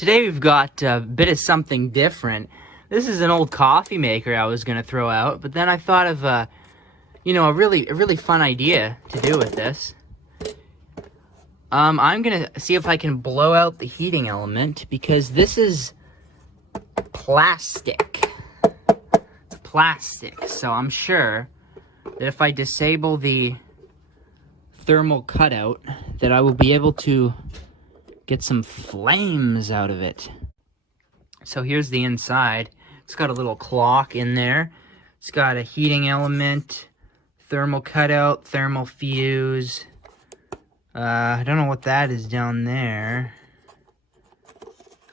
Today we've got a bit of something different. This is an old coffee maker I was gonna throw out, but then I thought of a really fun idea to do with this. I'm gonna see if I can blow out the heating element because this is plastic. It's plastic, so I'm sure that if I disable the thermal cutout, that I will be able to get some flames out of it. So here's the inside. It's got a little clock in there. It's got a heating element, thermal cutout, thermal fuse. I don't know what that is down there.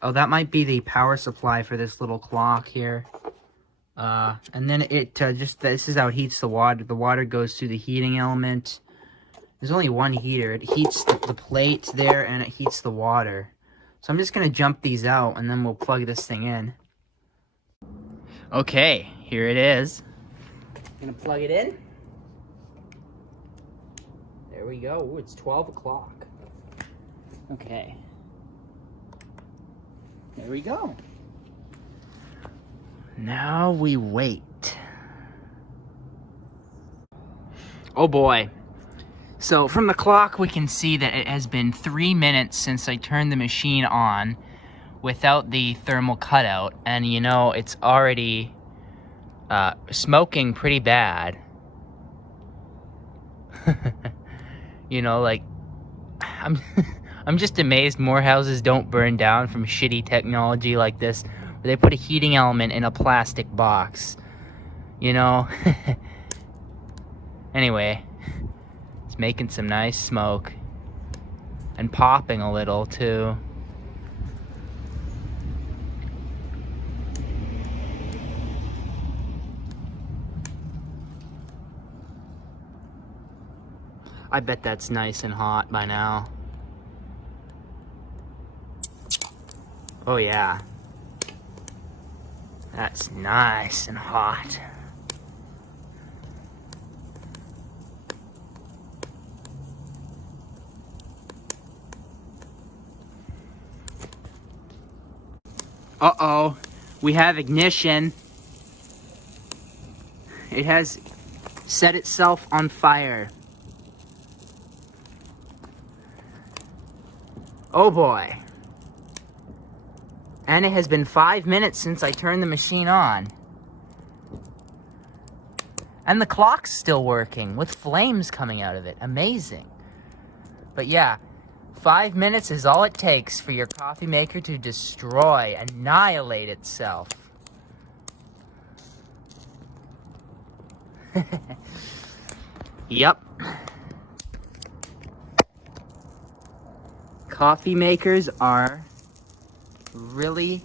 Oh, that might be the power supply for this little clock here. And then it this is how it heats the water. The water goes through the heating element. There's only one heater. It heats the plate there, and it heats the water. So I'm just going to jump these out, and then we'll plug this thing in. Okay, here it is. Going to plug it in. There we go. Ooh, it's 12 o'clock. Okay. There we go. Now we wait. Oh boy. So from the clock we can see that it has been 3 minutes since I turned the machine on without the thermal cutout, and you know, it's already smoking pretty bad. You know, like, I'm just amazed more houses don't burn down from shitty technology like this, where they put a heating element in a plastic box, you know. Anyway, it's making some nice smoke and popping a little too. I bet that's nice and hot by now. Oh yeah. That's nice and hot. Uh-oh, we have ignition. It has set itself on fire. Oh boy. And it has been 5 minutes since I turned the machine on. And the clock's still working with flames coming out of it. Amazing. But yeah, 5 minutes is all it takes for your coffee maker to destroy, annihilate itself. Yep. Coffee makers are really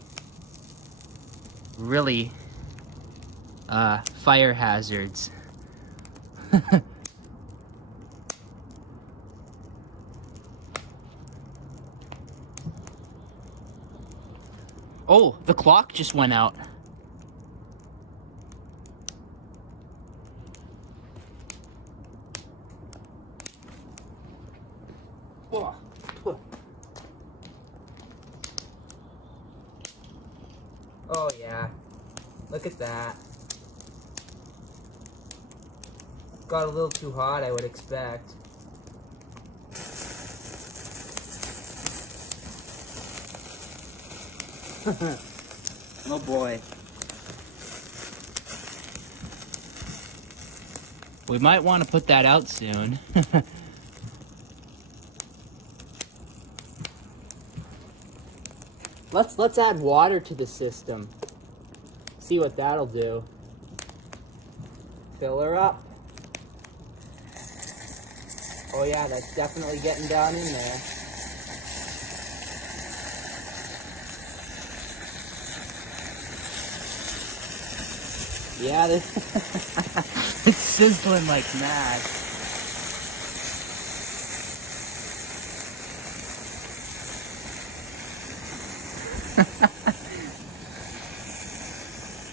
fire hazards. Oh, the clock just went out. Whoa. Oh yeah, look at that. Got a little too hot, I would expect. Oh boy. We might want to put that out soon. Let's add water to the system. See what that'll do. Fill her up. Oh yeah, that's definitely getting down in there. Yeah, it's sizzling like mad.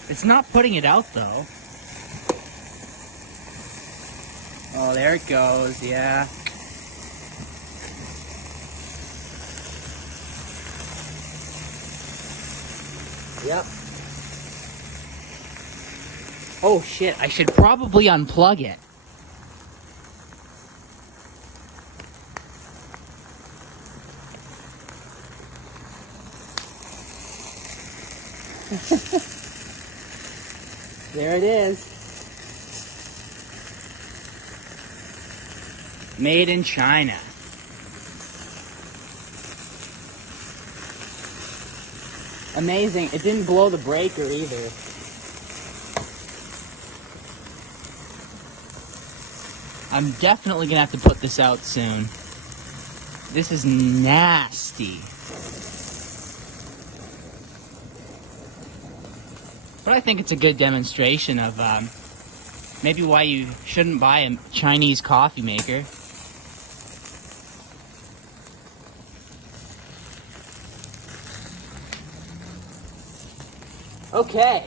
It's not putting it out though. Oh, there it goes, yeah. Yep. Oh shit, I should probably unplug it. There it is. Made in China. Amazing. It didn't blow the breaker either. I'm definitely gonna have to put this out soon. This is nasty. But I think it's a good demonstration of maybe why you shouldn't buy a Chinese coffee maker. Okay.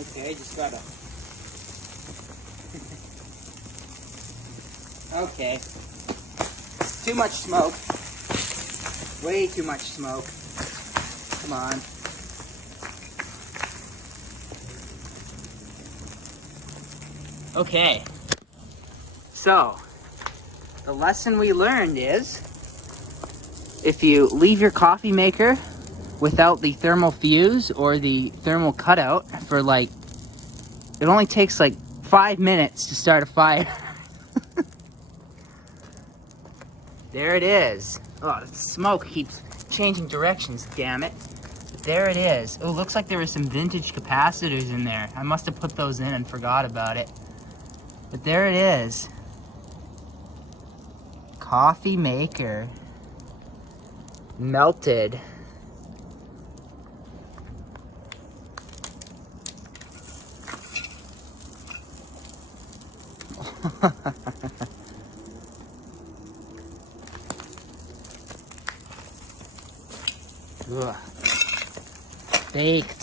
Okay, just gotta... Okay. Too much smoke. Way too much smoke. Come on. Okay. So, the lesson we learned is, if you leave your coffee maker without the thermal fuse or the thermal cutout for like, it only takes like 5 minutes to start a fire. There it is. Oh, the smoke keeps changing directions, damn it. But there it is. Oh, looks like there were some vintage capacitors in there. I must have put those in and forgot about it. But there it is. Coffee maker. Melted. Ugh. Fake